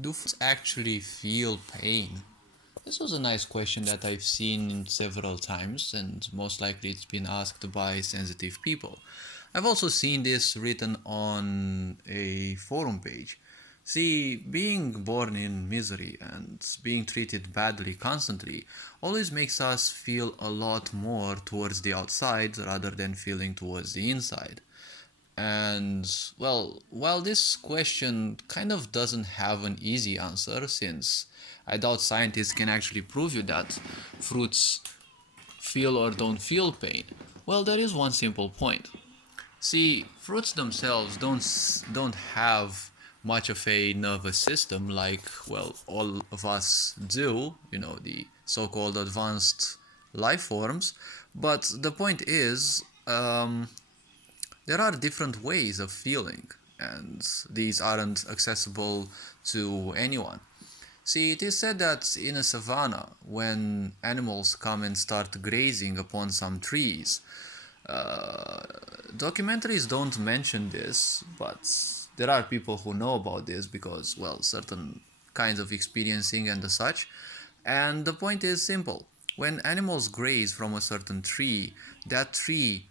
Do fruits actually feel pain? This was a nice question that I've seen several times, and most likely it's been asked by sensitive people. I've also seen this written on a forum page. See, being born in misery and being treated badly constantly always makes us feel a lot more towards the outside rather than feeling towards the inside. And well, while this question kind of doesn't have an easy answer, since I doubt scientists can actually prove you that fruits feel or don't feel pain, well, there is one simple point. See, fruits themselves don't have much of a nervous system like, well, all of us do, the so-called advanced life forms. But the point is, there are different ways of feeling, and these aren't accessible to anyone. See, it is said that in a savanna, when animals come and start grazing upon some trees, uh, documentaries don't mention this, but there are people who know about this because, well, certain kinds of experiencing and the such. And the point is simple. When animals graze from a certain tree, that tree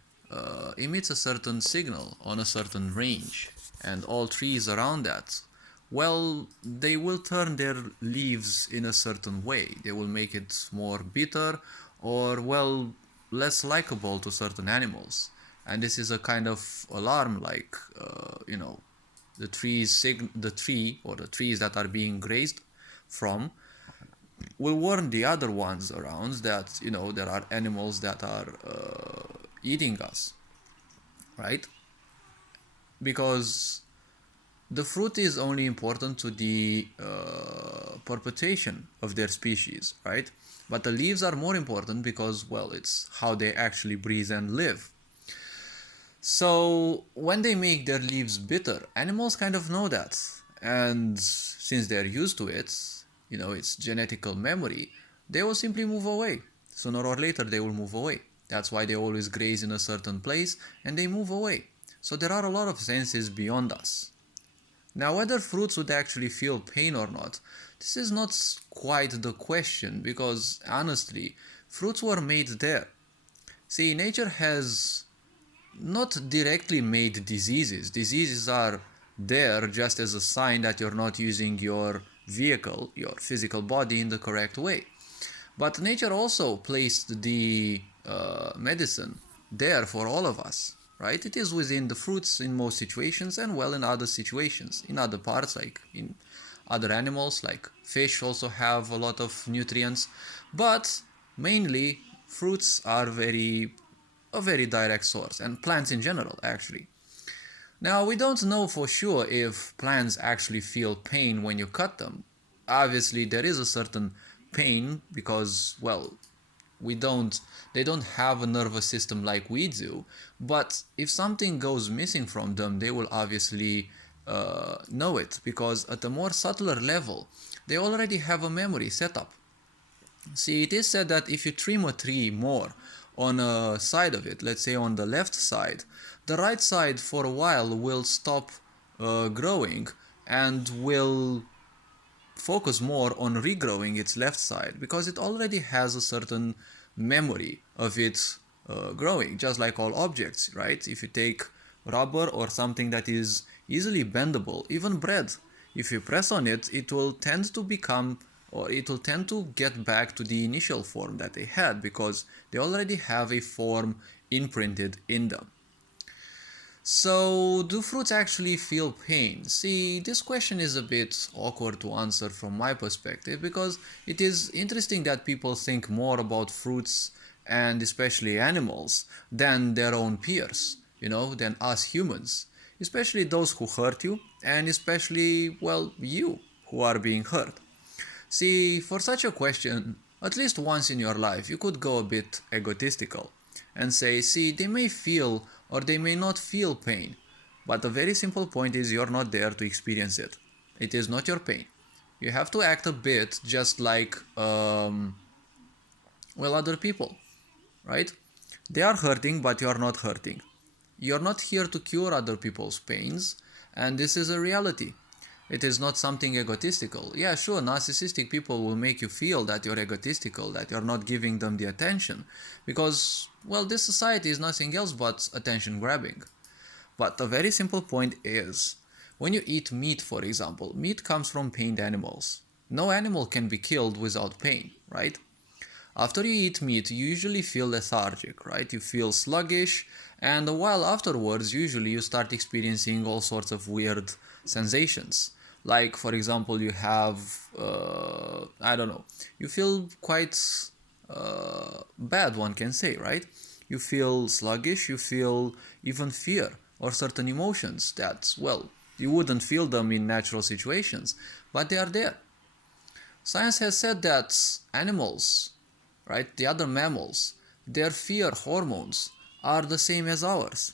emits a certain signal on a certain range, and all trees around that, well, they will turn their leaves in a certain way. They will make it more bitter or, well, less likable to certain animals. And this is a kind of alarm, like, the tree or the trees that are being grazed from will warn the other ones around that, there are animals that are eating us, right? Because the fruit is only important to the perpetuation of their species, right? But the leaves are more important because, well, it's how they actually breathe and live. So when they make their leaves bitter, animals kind of know that. And since they're used to it, it's genetical memory, they will simply move away. Sooner or later, they will move away. That's why they always graze in a certain place and they move away. So there are a lot of senses beyond us. Now, whether fruits would actually feel pain or not, this is not quite the question because, honestly, fruits were made there. See, nature has not directly made diseases. Diseases are there just as a sign that you're not using your vehicle, your physical body, in the correct way. But nature also placed the medicine there for all of us, right? It is within the fruits in most situations, and well, in other situations, in other parts, like in other animals, like fish, also have a lot of nutrients. But mainly, fruits are a very direct source, and plants in general, actually. Now, we don't know for sure if plants actually feel pain when you cut them. Obviously, there is a certain pain because, well, we don't they don't have a nervous system like we do, but if something goes missing from them, they will obviously know it because at a more subtler level, they already have a memory set up. See, it is said that if you trim a tree more on a side of it, let's say on the left side, the right side for a while will stop growing and will focus more on regrowing its left side because it already has a certain memory of its growing, just like all objects, right? If you take rubber or something that is easily bendable, even bread, if you press on it, it will tend to become or it will tend to get back to the initial form that they had because they already have a form imprinted in them. So, do fruits actually feel pain? See, this question is a bit awkward to answer from my perspective because it is interesting that people think more about fruits and especially animals than their own peers, than us humans, especially those who hurt you and especially, well, you who are being hurt. See, for such a question, at least once in your life, you could go a bit egotistical and say, see, they may feel or they may not feel pain, but the very simple point is you're not there to experience it. It is not your pain. You have to act a bit just like, other people, right? They are hurting, but you're not hurting. You're not here to cure other people's pains, and this is a reality. It is not something egotistical. Yeah, sure, narcissistic people will make you feel that you're egotistical, that you're not giving them the attention, because, well, this society is nothing else but attention grabbing. But the very simple point is, when you eat meat, for example, meat comes from pained animals. No animal can be killed without pain, right? After you eat meat, you usually feel lethargic, right? You feel sluggish, and a while afterwards, usually you start experiencing all sorts of weird sensations. Like, for example, you have, I don't know, you feel quite bad, one can say, right? You feel sluggish, you feel even fear or certain emotions that, well, you wouldn't feel them in natural situations, but they are there. Science has said that animals, right, the other mammals, their fear hormones are the same as ours.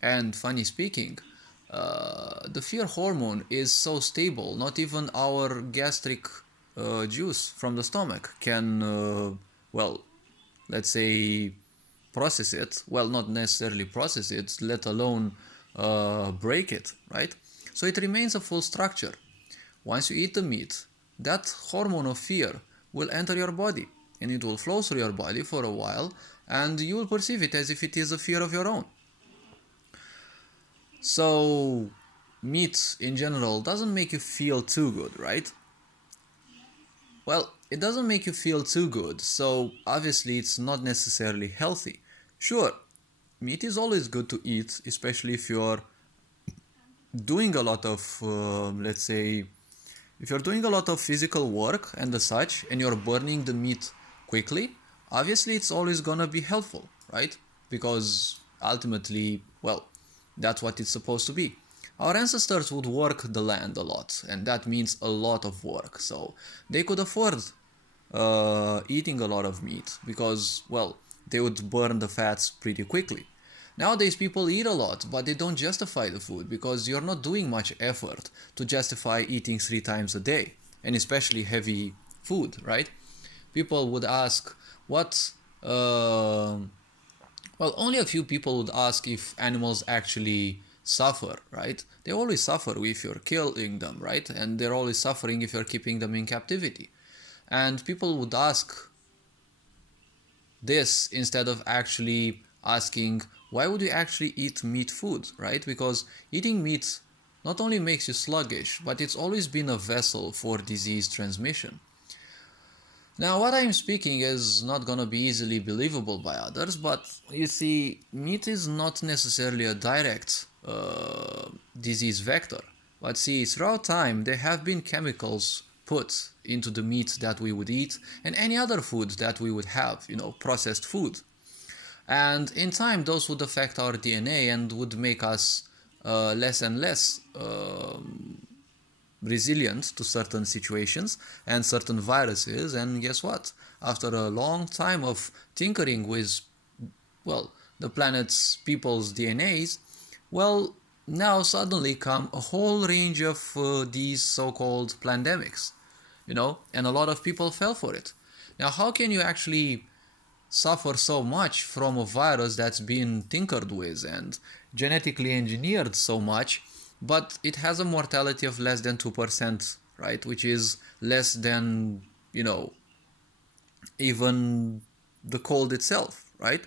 And funny speaking, the fear hormone is so stable, not even our gastric juice from the stomach can, well, let's say, process it. Well, not necessarily process it, let alone break it, right? So it remains a full structure. Once you eat the meat, that hormone of fear will enter your body and it will flow through your body for a while, and you will perceive it as if it is a fear of your own. So, meat in general doesn't make you feel too good, right? Well, it doesn't make you feel too good, so obviously it's not necessarily healthy. Sure, meat is always good to eat, especially if you're doing a lot of, let's say, if you're doing a lot of physical work and the such, and you're burning the meat quickly, obviously it's always gonna be helpful, right? Because ultimately, well, that's what it's supposed to be. Our ancestors would work the land a lot, and that means a lot of work. So they could afford eating a lot of meat because, well, they would burn the fats pretty quickly. Nowadays, people eat a lot, but they don't justify the food because you're not doing much effort to justify eating 3 times a day, and especially heavy food, right? People would ask, what? Well, only a few people would ask if animals actually suffer, right? They always suffer if you're killing them, right? And they're always suffering if you're keeping them in captivity. And people would ask this instead of actually asking, why would you actually eat meat food, right? Because eating meat not only makes you sluggish, but it's always been a vessel for disease transmission. Now, what I'm speaking is not gonna be easily believable by others, but you see, meat is not necessarily a direct disease vector. But see, throughout time, there have been chemicals put into the meat that we would eat and any other food that we would have, processed food. And in time, those would affect our DNA and would make us less and less resilient to certain situations and certain viruses. And guess what? After a long time of tinkering with, well, the planet's people's DNAs, well, now suddenly come a whole range of these so-called pandemics, and a lot of people fell for it. Now, how can you actually suffer so much from a virus that's been tinkered with and genetically engineered so much, but it has a mortality of less than 2%, right? Which is less than, even the cold itself, right?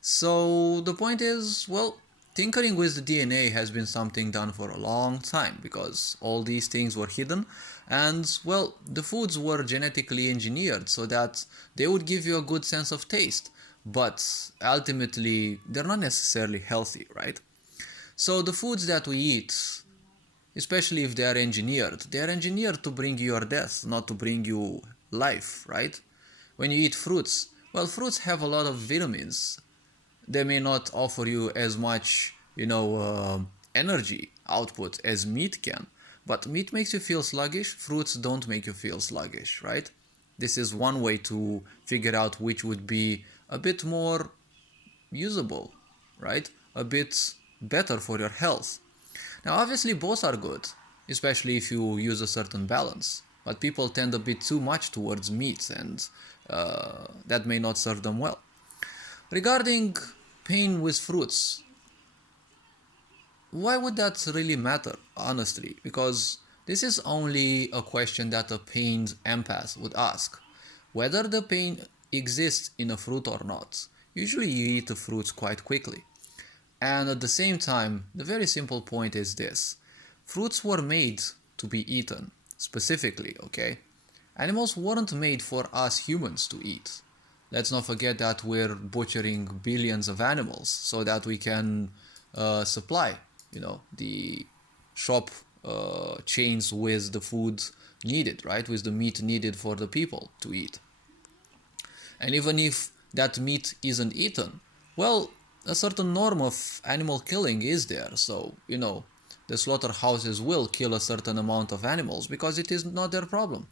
So the point is, well, tinkering with the DNA has been something done for a long time because all these things were hidden and, well, the foods were genetically engineered so that they would give you a good sense of taste, but ultimately they're not necessarily healthy, right? So the foods that we eat, especially if they are engineered to bring you your death, not to bring you life, right? When you eat fruits, well, fruits have a lot of vitamins. They may not offer you as much, energy output as meat can, but meat makes you feel sluggish. Fruits don't make you feel sluggish, right? This is one way to figure out which would be a bit more usable, right? A bit better for your health. Now, obviously, both are good, especially if you use a certain balance. But people tend a bit too much towards meat, and that may not serve them well. Regarding pain with fruits, why would that really matter, honestly? Because This is only a question that a pained empath would ask. Whether the pain exists in a fruit or not. Usually you eat the fruits quite quickly. And at the same time, the very simple point is this. Fruits were made to be eaten, specifically, okay? Animals weren't made for us humans to eat. Let's not forget that we're butchering billions of animals so that we can supply, the shop chains with the food needed, right? With the meat needed for the people to eat. And even if that meat isn't eaten, well, a certain norm of animal killing is there. So, the slaughterhouses will kill a certain amount of animals because it is not their problem.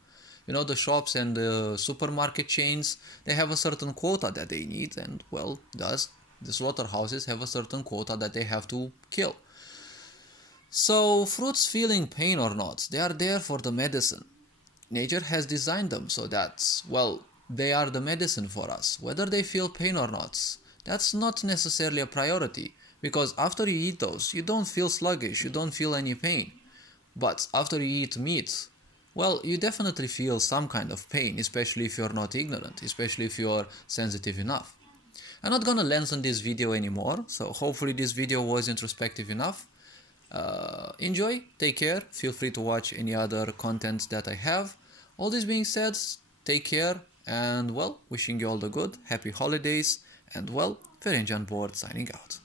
The shops and the supermarket chains, they have a certain quota that they need, and, well, thus, the slaughterhouses have a certain quota that they have to kill. So, fruits feeling pain or not, they are there for the medicine. Nature has designed them so that, well, they are the medicine for us. Whether they feel pain or not, that's not necessarily a priority, because after you eat those, you don't feel sluggish, you don't feel any pain. But after you eat meat, well, you definitely feel some kind of pain, especially if you're not ignorant, especially if you're sensitive enough. I'm not gonna lengthen this video anymore, so hopefully this video was introspective enough. Enjoy, take care, feel free to watch any other content that I have. All this being said, take care, and, well, wishing you all the good, happy holidays, and, well, Ferenc on board signing out.